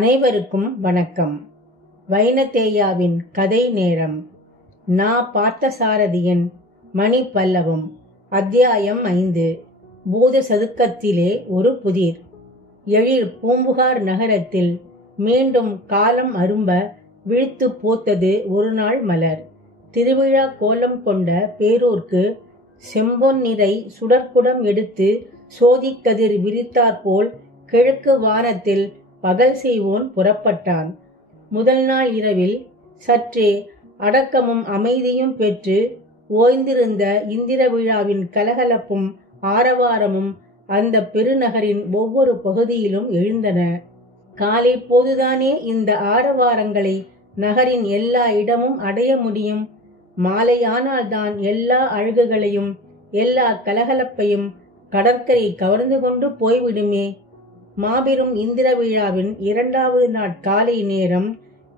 அனைவருக்கும் வணக்கம். வைனதேயாவின் கதை நேரம். நா. பார்த்தசாரதியின் மணி பல்லவம். அத்தியாயம் 5. பூத சதுக்கத்திலே ஒரு புதிர். எழில் பூம்புகார் நகரத்தில் மீண்டும் காலம் அரும்ப விழித்து பூத்தது ஒரு நாள் மலர். திருவிழா கோலம் கொண்ட பேரூர்க்கு செம்பொன் நிறை சுடற்குடம் எடுத்து சோதிக்கதிர் விரித்தாற்போல் கிழக்கு வானத்தில் பகல் செய்வோன் புறப்பட்டான். முதல் நாள் இரவில் சற்றே அடக்கமும் அமைதியும் பெற்று ஓய்ந்திருந்த இந்திர விழாவின் கலகலப்பும் ஆரவாரமும் அந்த பெருநகரின் ஒவ்வொரு பகுதியிலும் எழுந்தன. காலை போதுதானே இந்த ஆரவாரங்களை நகரின் எல்லா இடமும் அடைய முடியும். மாலையானால்தான் எல்லா அழகுகளையும் எல்லா கலகலப்பையும் கடற்கரை கவர்ந்து கொண்டு போய்விடுமே. மாபெரும் இந்திர விழாவின் 2வது நாள் காலை நேரம்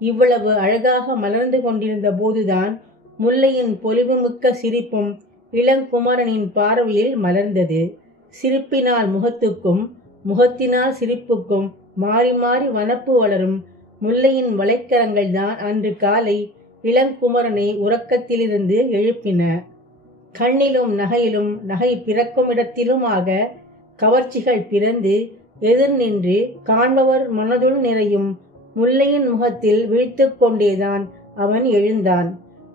இவ்வளவு அழகாக மலர்ந்து கொண்டிருந்த போதுதான் முல்லையின் பொலிவுமிக்க சிரிப்பும் இளங்குமரனின் பார்வையில் மலர்ந்தது. சிரிப்பினால் முகத்துக்கும் முகத்தினால் சிரிப்புக்கும் மாறி மாறி வனப்பு வளரும் முல்லையின் வளைக்கரங்கள்தான் அன்று காலை இளங்குமரனை உறக்கத்திலிருந்து எழுப்பின. கண்ணிலும் நகையிலும் நகை பிறக்கும் இடத்திலுமாக கவர்ச்சிகள் பிறந்து எதிர் நின்று காண்பவர் மனதுள் நிறையும் முல்லையின் முகத்தில் விழித்து கொண்டேதான் அவன் எழுந்தான்.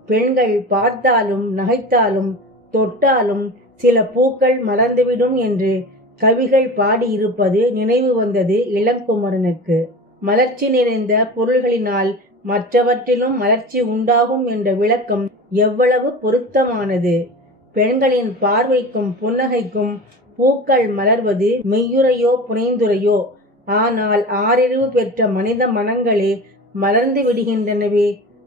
பெண்கள் பார்த்தாலும் நகைத்தாலும் தொட்டாலும் சில பூக்கள் மலர்ந்துவிடும் என்று கவிகள் பாடியிருப்பது நினைவு வந்தது இளங்குமரனுக்கு. மலர்ச்சி நிறைந்த பொருள்களினால் மற்றவற்றிலும் மலர்ச்சி உண்டாகும் என்ற விளக்கம் எவ்வளவு பொருத்தமானது. பெண்களின் பார்வைக்கும் புன்னகைக்கும் பூக்கள் மலர்வது மெய்யுரையோ புனைந்துரையோ, ஆனால் ஆறறிவு பெற்ற மனித மனங்களே மலர்ந்து விடுகின்றனவே.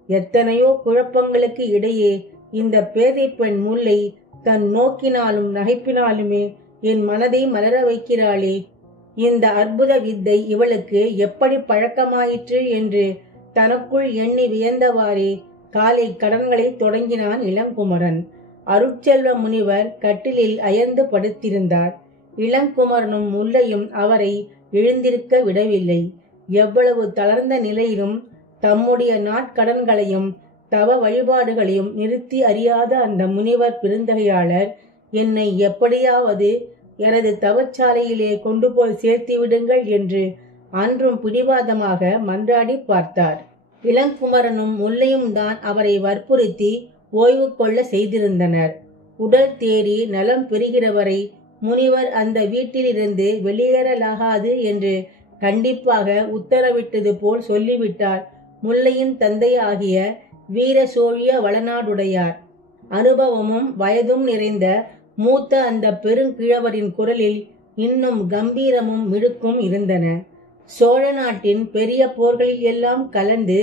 எத்தனையோ குழப்பங்களுக்கு இடையே இந்த பேதை பெண் முல்லை தன் நோக்கினாலும் நகைப்பினாலுமே என் மனதை மலர வைக்கிறாளே. இந்த அற்புத வித்தை இவளுக்கு எப்படி பழக்கமாயிற்று என்று தனக்குள் எண்ணி வியந்தவாறே காலை கடன்களை தொடங்கினான் இளங்குமரன். அருட்செல்வ முனிவர் கட்டிலில் அயர்ந்து படுத்திருந்தார். இளங்குமரனும் முல்லையும் அவரை எழுந்திருக்க விடவில்லை. எவ்வளவு தளர்ந்த நிலையிலும் தம்முடைய நாட்கடன்களையும் தவ வழிபாடுகளையும் நிறுத்தி அறியாத அந்த முனிவர் பெருந்தகையாளர் என்னை எப்படியாவது எனது தவச்சாலையிலே கொண்டு போய் சேர்த்து விடுங்கள் என்று அன்றும் பிடிவாதமாக மன்றாடி பார்த்தார். இளங்குமரனும் முல்லையும் தான் அவரை வற்புறுத்தி ஓய்வு கொள்ள செய்திருந்தனர். உடல் தேறி நலம் பெறுகிறவரை முனிவர் அந்த வீட்டிலிருந்து வெளியேறலாகாது என்று கண்டிப்பாக உத்தரவிட்டது போல் சொல்லிவிட்டார் முல்லையின் தந்தையாகிய வீர சோழிய வளநாடுடையார். அனுபவமும் வயதும் நிறைந்த மூத்த அந்த பெருங்கிழவரின் குரலில் இன்னும் கம்பீரமும் மிடுக்கும் இருந்தன. சோழ நாட்டின் பெரிய போர்களில் எல்லாம் கலந்து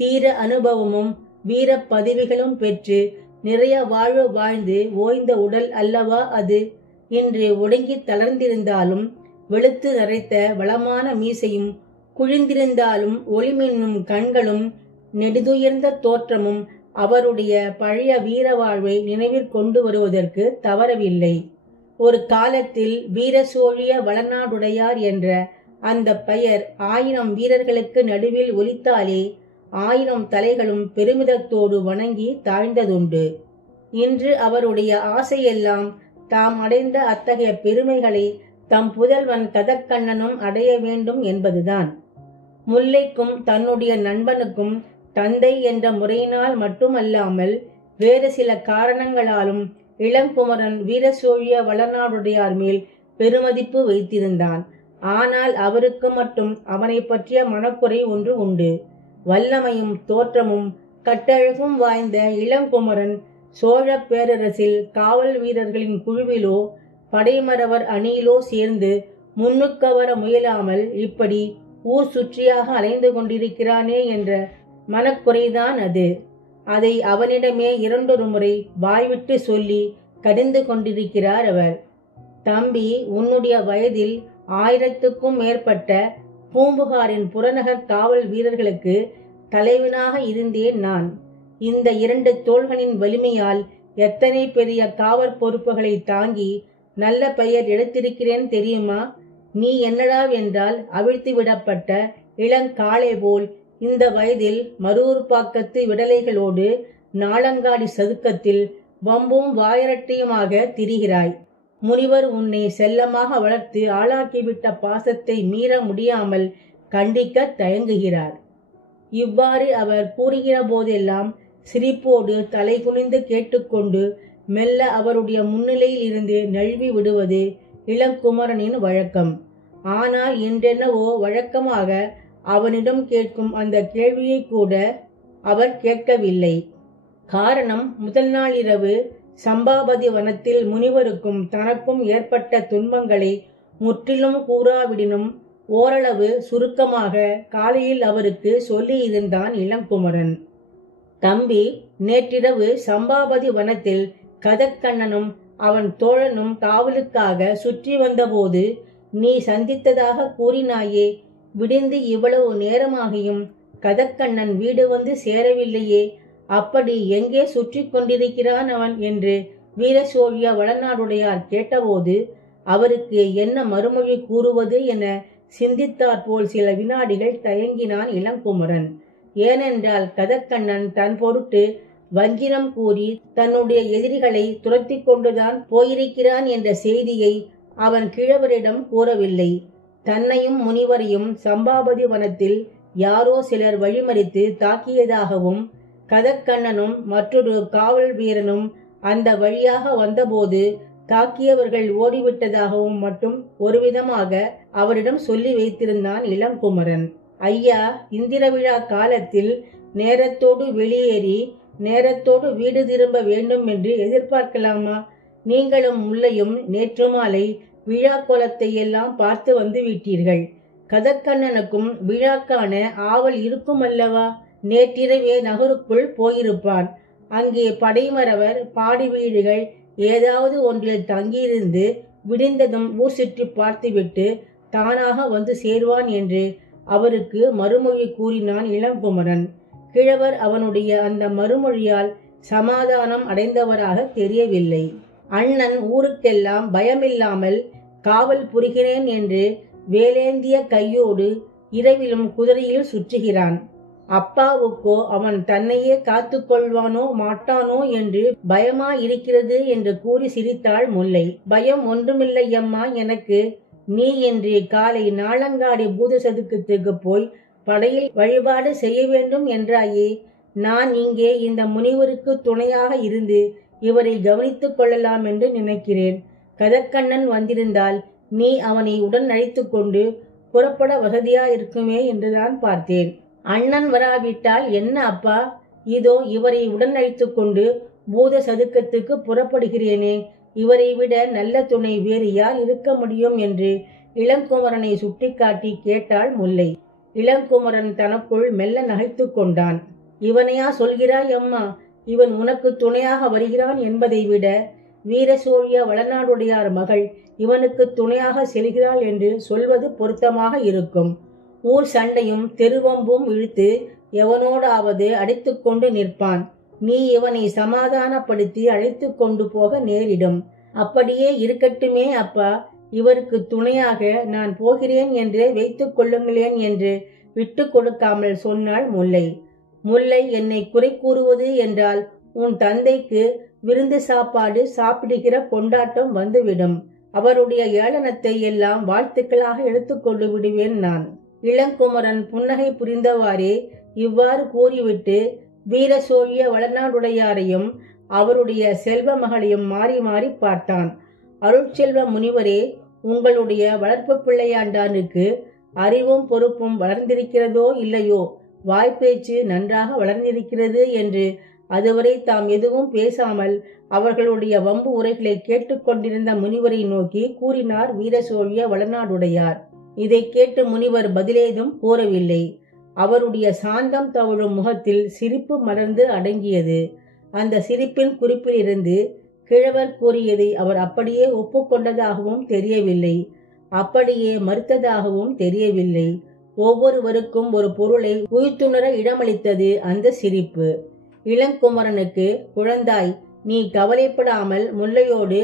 தீர அனுபவமும் வீர பதவிகளும் பெற்று நிறைய வாழ்வு வாழ்ந்து ஓய்ந்த உடல் அல்லவா அது. இன்று ஒடுங்கி தளர்ந்திருந்தாலும் வெளுத்து நரைத்த வளமான மீசையும் குழிந்திருந்தாலும் ஒளிமின்னும் கண்களும் நெடுதுயர்ந்த தோற்றமும் அவருடைய பழைய வீர வாழ்வை நினைவில் கொண்டு வருவதற்கு தவறவில்லை. ஒரு காலத்தில் வீர சோழிய வளநாடுடையார் என்ற அந்த பெயர் 1000 வீரர்களுக்கு நடுவில் ஒலித்தாலே 1000 தலைகளும் பெருமிதத்தோடு வணங்கி தாழ்ந்ததுண்டு. இன்று அவருடைய ஆசையெல்லாம் தாம் அடைந்த அத்தகைய பெருமைகளை தம் புதல்வன் கதக்கண்ணனும் அடைய வேண்டும் என்பதுதான். முல்லைக்கும் தன்னுடைய நண்பனுக்கும் தந்தை என்ற முறையினால் மட்டுமல்லாமல் வேறு சில காரணங்களாலும் இளங்குமரன் வீரசோழிய வளநாடுடையார் மேல் பெருமதிப்பு வைத்திருந்தான். ஆனால் அவருக்கு மட்டும் அவனை பற்றிய மனக்குறை ஒன்று உண்டு. வல்லமையும் தோற்றமும் கட்டழகும் வாய்ந்த இளங்குமரன் சோழ பேரரசில் காவல் வீரர்களின் குழுவிலோ படைமறவர் அணியிலோ சேர்ந்து முன்னுக்கு வர முயலாமல் இப்படி ஊர் சுற்றியாக அலைந்து கொண்டிருக்கிறானே என்ற மனக்குறைதான் அது. அதை அவனிடமே 2 முறை வாய்விட்டு சொல்லி கடிந்து கொண்டிருக்கிறார் அவர். தம்பி, உன்னுடைய வயதில் 1000க்கும் மேற்பட்ட பூம்புகாரின் புறநகர் காவல் வீரர்களுக்கு தலைவனாக இருந்தேன் நான். இந்த 2 தோள்களின் வலிமையால் எத்தனை பெரிய காவற் பொறுப்புகளை தாங்கி நல்ல பெயர் எடுத்திருக்கிறேன் தெரியுமா? நீ என்னடாவென்றால் அவிழ்த்து விடப்பட்ட இளங்காளை போல் இந்த வயதில் மருவூர்பாக்கத்து விடலைகளோடு நாளங்காடி சதுக்கத்தில் வம்பும் வாயரட்டையுமாக திரிகிறாய். முனிவர் உன்னை செல்லமாக வளர்த்து ஆளாக்கிவிட்ட பாசத்தை மீற முடியாமல் கண்டிக்க தயங்குகிறார். இவ்வாறு அவர் கூறுகிற போதெல்லாம் சிரிப்போடு தலை குனிந்து கேட்டுக்கொண்டு மெல்ல அவருடைய முன்னிலையில் இருந்து நழுவி விடுவது இளங்குமரனின் வழக்கம். ஆனால் என்றென்னவோ வழக்கமாக அவனிடம் கேட்கும் அந்த கேள்வியை கூட அவர் கேட்கவில்லை. காரணம், முதல் நாள் இரவு சம்பாபதி வனத்தில் முனிவருக்கும் தனக்கும் ஏற்பட்ட துன்பங்களை முற்றிலும் கூறாவிடினும் ஓரளவு சுருக்கமாக காலையில் அவருக்கு சொல்லியிருந்தான் இளங்குமரன். தம்பி, நேற்றிரவு சம்பாபதி வனத்தில் கதக்கண்ணனும் அவன் தோழனும் காவலுக்காக சுற்றி வந்தபோது நீ சந்தித்ததாக கூறினாயே. விடிந்து இவ்வளவு நேரமாகியும் கதக்கண்ணன் வீடு வந்து சேரவில்லையே. அப்படி எங்கே சுற்றி கொண்டிருக்கிறான் அவன் என்று வீரசோழிய வளநாடுடையார் கேட்டபோது அவருக்கு என்ன மறுமொழி கூறுவது என சிந்தித்தாற்போல் சில வினாடிகள் தயங்கினான் இளங்குமரன். ஏனென்றால் கதக்கண்ணன் தன் பொருட்டு வஞ்சினம் கூறி தன்னுடைய எதிரிகளை துரத்தி கொண்டுதான் போயிருக்கிறான் என்ற செய்தியை அவன் கிழவரிடம் கூறவில்லை. தன்னையும் முனிவரையும் சம்பாபதி வனத்தில் யாரோ சிலர் வழிமறித்து தாக்கியதாகவும் கதக்கண்ணனும் மற்றொரு காவல் வீரனும் அந்த வழியாக வந்தபோது தாக்கியவர்கள் ஓடிவிட்டதாகவும் மட்டும் ஒருவிதமாக அவரிடம் சொல்லி வைத்திருந்தான் இளங்குமரன். ஐயா, இந்திர விழா காலத்தில் நேரத்தோடு வெளியேறி நேரத்தோடு வீடு திரும்ப வேண்டும் என்று எதிர்பார்க்கலாமா? நீங்களும் முல்லையும் நேற்று மாலை விழா கோலத்தை எல்லாம் பார்த்து வந்து விட்டீர்கள். கதக்கண்ணனுக்கும் விழாக்கான ஆவல் இருக்கும் அல்லவா? நேற்றிரவே நகருக்குள் போயிருப்பான். அங்கே படைமறவர் பாடி வீடுகள் ஏதாவது ஒன்றில் தங்கியிருந்து விடிந்ததும் ஊர் சுற்றி பார்த்துவிட்டு தானாக வந்து சேர்வான் என்று அவருக்கு மறுமொழி கூறினான் இளங்குமரன். கிழவர் அவனுடைய அந்த மறுமொழியால் சமாதானம் அடைந்தவராக தெரியவில்லை. அண்ணன் ஊருக்கெல்லாம் பயமில்லாமல் காவல் புரிகிறேன் என்று வேலேந்திய கையோடு இரவிலும் குதிரையில் சுற்றுகிறான். அப்பாவுக்கோ அவன் தன்னையே காத்து கொள்வானோ மாட்டானோ என்று பயமாயிருக்கிறது என்று கூறி சிரித்தாள் முல்லை. பயம் ஒன்றுமில்லையம்மா எனக்கு. நீ இன்று காலை நாளங்காடி பூத சதுக்கத்துக்கு போய் படையில் வழிபாடு செய்ய வேண்டும் என்றாயே. நான் இங்கே இந்த முனிவருக்கு துணையாக இருந்து இவரை கவனித்துக் கொள்ளலாம் என்று நினைக்கிறேன். கதக்கண்ணன் வந்திருந்தால் நீ அவனை உடன் அழைத்து கொண்டு புறப்பட வசதியாயிருக்குமே என்றுதான் பார்த்தேன். அண்ணன் வராவிட்டால் என்ன அப்பா? இதோ இவரை உடன் அழைத்து கொண்டு பூத சதுக்கத்துக்கு புறப்படுகிறேனே. இவரை விட நல்ல துணை வேறு யார் இருக்க முடியும் என்று இளங்குமரனை சுட்டிக்காட்டி கேட்டாள் முல்லை. இளங்குமரன் தனக்குள் மெல்ல நகைத்து கொண்டான். இவனையா சொல்கிறாய் அம்மா? இவன் உனக்கு துணையாக வருகிறான் என்பதை விட வீரசோழிய வளநாடுடையார் மகள் இவனுக்கு துணையாக செல்கிறாள் என்று சொல்வது பொருத்தமாக இருக்கும். ஊர் சண்டையும் தெருவம்பும் இழுத்து எவனோடாவது அடைத்து கொண்டு நிற்பான். நீ இவனை சமாதானப்படுத்தி அழைத்து கொண்டு போக நேரிடும். அப்படியே இருக்கட்டுமே அப்பா. இவருக்கு துணையாக நான் போகிறேன் என்று வைத்துக் கொள்ளுங்களேன் என்று விட்டு கொடுக்காமல் சொன்னாள் முல்லை. முல்லை, என்னை குறை கூறுவது என்றால் உன் தந்தைக்கு விருந்து சாப்பாடு சாப்பிடுகிற கொண்டாட்டம் வந்துவிடும். அவருடைய ஏளனத்தை எல்லாம் வாழ்த்துக்களாக எடுத்துக்கொண்டு விடுவேன் நான். இளங்குமரன் புன்னகை புரிந்தவாறே இவ்வாறு கூறிவிட்டு வீரசோழிய வளநாடுடையாரையும் அவருடைய செல்வ மகளையும் மாறி மாறி பார்த்தான். அருட்செல்வ முனிவரே, உங்களுடைய வளர்ப்பு பிள்ளையாண்டானுக்கு அறிவும் பொறுப்பும் வளர்ந்திருக்கிறதோ இல்லையோ, வாய்ப்பேச்சு நன்றாக வளர்ந்திருக்கிறது என்று அதுவரை தாம் எதுவும் பேசாமல் அவர்களுடைய வம்பு உரைகளை கேட்டுக்கொண்டிருந்த முனிவரை நோக்கி கூறினார் வீரசோழிய வளநாடுடையார். இதை கேட்டு முனிவர் பதிலேதும் கூறவில்லை. அவருடைய சாந்தம் தவழும் முகத்தில் சிரிப்பு மலர்ந்து அடங்கியது. அந்த சிரிப்பின் குறிப்பிலிருந்து கிழவர் கூறியதை அவர் அப்படியே ஒப்புக்கொண்டதாகவும் தெரியவில்லை, அப்படியே மறுத்ததாகவும் தெரியவில்லை. ஒவ்வொருவருக்கும் ஒரு பொருளை உய்த்துணர இடமளித்தது அந்த சிரிப்பு. இளங்குமரனுக்கு, குழந்தாய், நீ கவலைப்படாமல் முல்லையோடு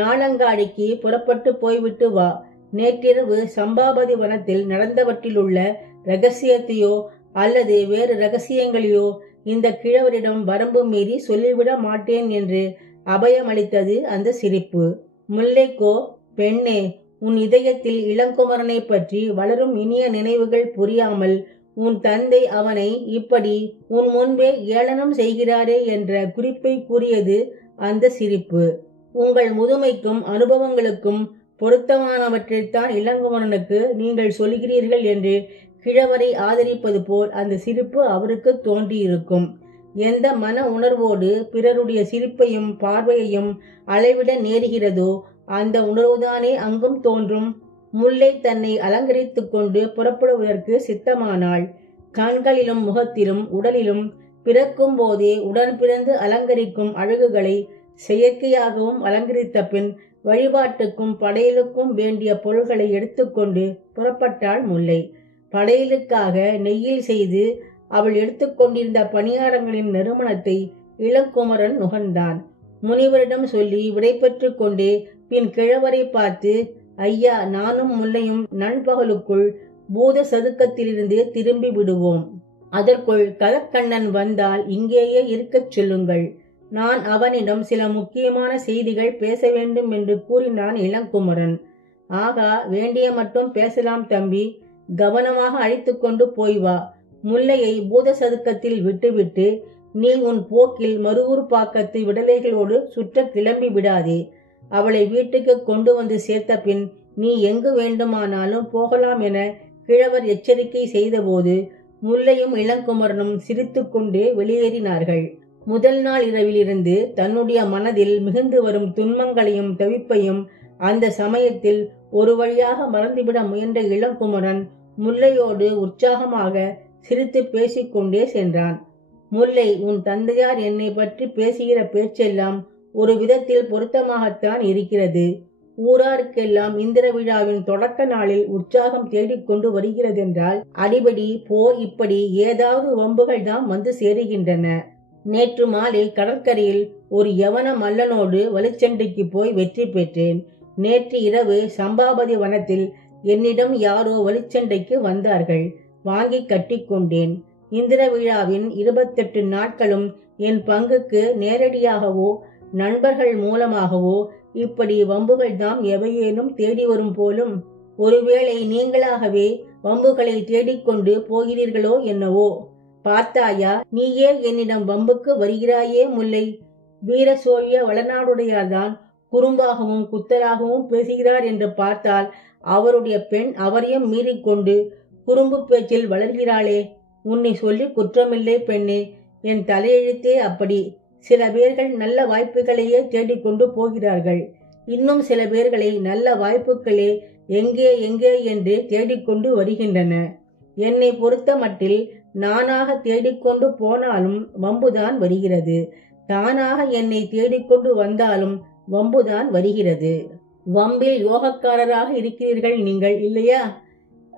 நாளங்காடிக்கு புறப்பட்டு போய்விட்டு வா. நேற்றிரவு சம்பாபதி வனத்தில் நடந்தவற்றிலுள்ள இரகசியத்தையோ அல்லது வேறு இரகசியங்களையோ இந்த கிழவரிடம் வரம்பு மீறி சொல்லிவிட மாட்டேன் என்று அபயமளித்தது அந்த சிரிப்பு. முல்லைக்கோ, பெண்ணே, உன் இதயத்தில் இளங்குமரனை பற்றி வளரும் இனிய நினைவுகள் புரியாமல் உன் தந்தை அவனை இப்படி உன் முன்பே ஏளனம் செய்கிறாரே என்ற குறிப்பை கூறியது அந்த சிரிப்பு. உங்கள் முதுமைக்கும் அனுபவங்களுக்கும் பொருத்தமானவற்றைத்தான் இளங்குமரனுக்கு நீங்கள் சொல்கிறீர்கள் என்று கிழவரை ஆதரிப்பது போல் அந்த சிரிப்பு அவருக்கு தோன்றியிருக்கும். எந்த மன உணர்வோடு பிறருடைய சிரிப்பையும் பார்வையையும் அளவிட நேருகிறதோ அந்த உணர்வுதானே அங்கும் தோன்றும். முல்லை தன்னை அலங்கரித்து கொண்டு புறப்படுவதற்கு சித்தமானாள். கண்களிலும் முகத்திலும் உடலிலும் பிறக்கும் போதே உடன் பிறந்து அலங்கரிக்கும் அழகுகளை செயற்கையாகவும் அலங்கரித்த பின் வழிபாட்டுக்கும் படையலுக்கும் வேண்டிய பொருள்களை எடுத்துக்கொண்டு புறப்பட்டாள் முல்லை. படையலுக்காக நெய்யில் செய்து அவள் எடுத்துக்கொண்டிருந்த பணியாரங்களின் நறுமணத்தை இளங்குமரன் நுகர்ந்தான். முனிவரிடம் சொல்லி விடைபெற்று கொண்டே பின் கிழவரை பார்த்து, ஐயா, நானும் முல்லையும் நண்பகலுக்குள் பூத சதுக்கத்திலிருந்து திரும்பி விடுவோம். அதற்குள் கதக்கண்ணன் வந்தால் இங்கேயே இருக்கச் சொல்லுங்கள். நான் அவனிடம் சில முக்கியமான செய்திகள் பேச வேண்டும் என்று கூறினான் இளங்குமரன். ஆகா, வேண்டிய மட்டும் பேசலாம் தம்பி, கவனமாக அழைத்து கொண்டு போய் வா. முல்லையை பூத சதுக்கத்தில் விட்டுவிட்டு நீ உன் போக்கில் மருவூர்பாக்கத்து விடலைகளோடு சுற்ற கிளம்பி விடாதே. அவளை வீட்டுக்கு கொண்டு வந்து சேர்த்த பின் நீ எங்கு வேண்டுமானாலும் போகலாம் என கிழவர் எச்சரிக்கை செய்தபோது முல்லையும் இளங்குமரனும் சிரித்து கொண்டே வெளியேறினார்கள். முதல் நாள் இரவிலிருந்து தன்னுடைய மனதில் மிகுந்து வரும் துன்பங்களையும் தவிப்பையும் அந்த சமயத்தில் ஒரு வழியாக மறந்துவிட முயன்ற இளங்குமரன் முல்லையோடு உற்சாகமாக சிரித்து பேசிக்கொண்டே சென்றான். முல்லை, உன் தந்தையார் என்னை பற்றி பேசுகிற பேச்செல்லாம் ஒரு விதத்தில் பொருத்தமாகத்தான் இருக்கிறது. ஊராருக்கெல்லாம் இந்திர விழாவின் தொடக்க நாளில் உற்சாகம் தேடிக்கொண்டு வருகிறதென்றால் அடிபடி போர் இப்படி ஏதாவது வம்புகள் தான் வந்து சேருகின்றன. நேற்று மாலை கடற்கரையில் ஒரு யவன மல்லனோடு வலுச்சண்டைக்கு போய் வெற்றி பெற்றேன். நேற்று இரவு சம்பாபதி வனத்தில் என்னிடம் யாரோ வலுச்சண்டைக்கு வந்தார்கள். வாங்கி கட்டி கொண்டேன். இந்திர விழாவின் 28 நாட்களும் என் பங்குக்கு நேரடியாகவோ நண்பர்கள் மூலமாகவோ இப்படி வம்புகள் தாம் எவையேனும் தேடி வரும் போலும். ஒருவேளை நீங்களாகவே வம்புகளை தேடிக்கொண்டு போகிறீர்களோ என்னவோ. பார்த்தாயா, நீயே என்னிடம் வம்புக்கு வருகிறாயே முல்லை. வீர சோழிய வளநாடுடையார்தான் குறும்பாகவும் குத்தலாகவும் பேசுகிறார் என்று பார்த்தால் அவருடைய பெண் அவரையும் மீறிக்கொண்டு குறும்பு பேச்சில் வளர்கிறாளே. உன்னை சொல்லி குற்றமில்லை பெண்ணே, என் தலையெழுத்தே அப்படி. சில பேர்கள் நல்ல வாய்ப்புகளையே தேடிக்கொண்டு போகிறார்கள். இன்னும் சில பேர்களை நல்ல வாய்ப்புகளே எங்கே எங்கே என்று தேடிக்கொண்டு வருகின்றன. என்னை பொறுத்த மட்டில் நானாக தேடிக்கொண்டு போனாலும் வம்புதான் வருகிறது. தானாக என்னை தேடிக்கொண்டு வந்தாலும் வம்புதான் வருகிறது. வம்பில் யோகக்காரராக இருக்கிறீர்கள் நீங்கள், இல்லையா?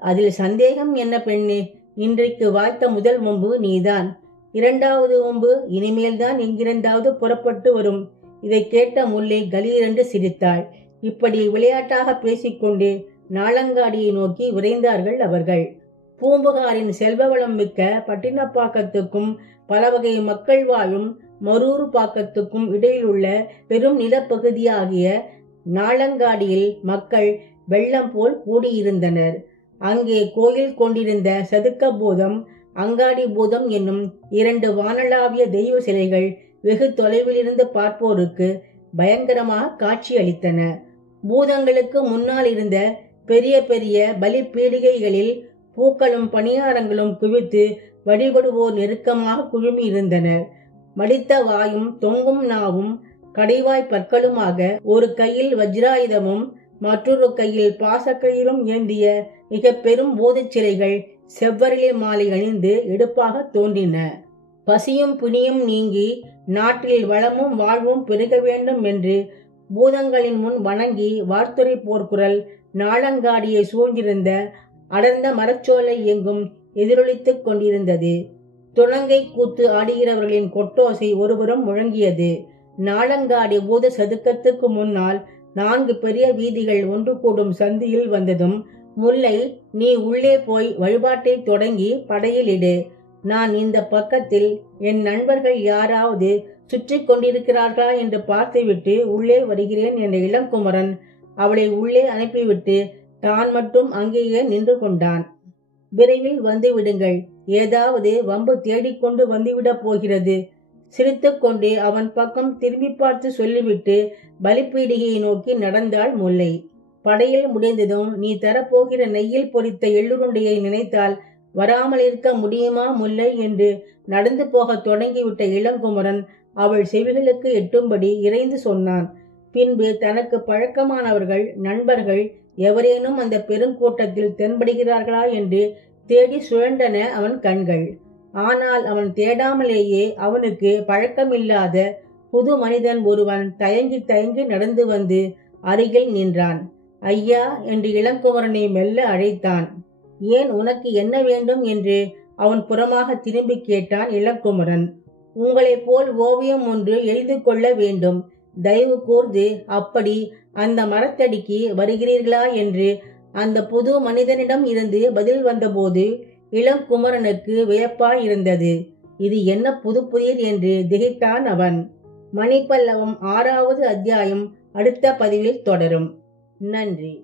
அதில் சந்தேகம் என்ன பெண்ணே? இன்றைக்கு வாய்த்த முதல் வம்பு நீதான். இரண்டாவது வம்பு இனிமேல்தான் எங்கிருந்தாவது புறப்பட்டு வரும். இதை கேட்ட முல்லை கலீரென்று சிரித்தாள். இப்படி விளையாட்டாக பேசிக்கொண்டே நாளங்காடியை நோக்கி விரைந்தார்கள் அவர்கள். பூம்புகாரின் செல்வவளம் மிக்க பட்டினப்பாக்கத்துக்கும் பல வகை மக்கள் வாழும் மருவூர்பாக்கத்துக்கும் இடையிலுள்ள பெரும் நிலப்பகுதியாகிய நாளங்காடியில் மக்கள் வெள்ளம் போல் கூடியிருந்தனர். அங்கே கோயில் கொண்டிருந்த சதுக்க பூதம், அங்காடி பூதம் என்னும் 2 வானளாவிய தெய்வ சிலைகள் வெகு தொலைவிலிருந்து பார்ப்போருக்கு பயங்கரமாக காட்சி அளித்தன. பூதங்களுக்கு முன்னால் இருந்த பெரிய பெரிய பலி பீடிகைகளில் பூக்களும் பணியாரங்களும் குவித்து வழிபடுவோர் நெருக்கமாக குழுமி இருந்தனர். மடித்த வாயும் தொங்கும் நாவும் கடைவாய் பற்களுமாக ஒரு கையில் வஜ்ராயுதமும் மற்றொரு கையில் பாசக்கயிறும் ஏந்திய மிக பெரும் பூதச் சிலைகள் செவ்வரளி மாலை அணிந்து எடுப்பாக தோன்றின. பசியும் பிணியும் நீங்கி நாட்டில் வளமும் வாழ்வும் பெருக வேண்டும் என்று பூதங்களின் முன் வணங்கி வாழ்த்துரை போர்க்குரல் நாளங்காடியை சூழ்ந்திருந்த அடர்ந்த மரச்சோலை எங்கும் எதிரொலித்துக் கொண்டிருந்தது. துணங்கை கூத்து ஆடுகிறவர்களின் கொட்டோசை ஒருபுறம் முழங்கியது. நாளங்காடி பூத சதுக்கத்துக்கு முன்னால் 4 பெரிய வீதிகள் ஒன்று கூடும் சந்தியில் வந்ததும், முல்லை, நீ உள்ளே போய் வழிபாட்டை தொடங்கி படையில் இடு. நான் இந்த பக்கத்தில் என் நண்பர்கள் யாராவது சுற்றி கொண்டிருக்கிறார்களா என்று பார்த்துவிட்டு உள்ளே வருகிறேன் என்ற இளங்குமரன் அவளை உள்ளே அனுப்பிவிட்டு தான் மட்டும் அங்கேயே நின்று கொண்டான். விரைவில் வந்து விடுங்கள், ஏதாவது வம்பு தேடிக்கொண்டு வந்துவிடப் போகிறது. சிரித்துக்கொண்டே அவன் பக்கம் திரும்பி பார்த்து சொல்லிவிட்டு பலிப்பீடிகையை நோக்கி நடந்தாள் முல்லை. படையில் முடிந்ததும், நீ தரப்போகிற நெய்யில் பொரித்த எள்ளுருண்டையை நினைத்தால் வராமல் இருக்க முடியுமா முல்லை என்று நடந்து போகத் தொடங்கிவிட்ட இளங்குமரன் அவள் செவிகளுக்கு எட்டும்படி இறைந்து சொன்னான். பின்பு தனக்கு பழக்கமானவர்கள், நண்பர்கள் எவரேனும் அந்த பெருங்கூட்டத்தில் தென்படுகிறார்களா என்று தேடி சுழன்றன அவன் கண்கள். ஆனால் அவன் தேடாமலேயே அவனுக்கு பழக்கமில்லாத புது மனிதன் ஒருவன் தயங்கி தயங்கி நடந்து வந்து அருகில் நின்றான். ஐயா என்று இளங்குமரனை மெல்ல அழைத்தான். ஏன், உனக்கு என்ன வேண்டும் என்று அவன் புறமாக திரும்பி கேட்டான் இளங்குமரன். உங்களைப் போல் ஓவியம் ஒன்று எழுதி கொள்ள வேண்டும். தயவு கூர்ந்து அப்படி அந்த மரத்தடிக்கு வருகிறீர்களா என்று அந்த புது மனிதனிடம் இருந்து பதில் வந்தபோது இளங்குமரனுக்கு வியப்பாயிருந்தது. இது என்ன புது புதிர் என்று திகைத்தான் அவன். மணிப்பல்லவம் 6வது அத்தியாயம் அடுத்த பதிவில் தொடரும். நன்றி.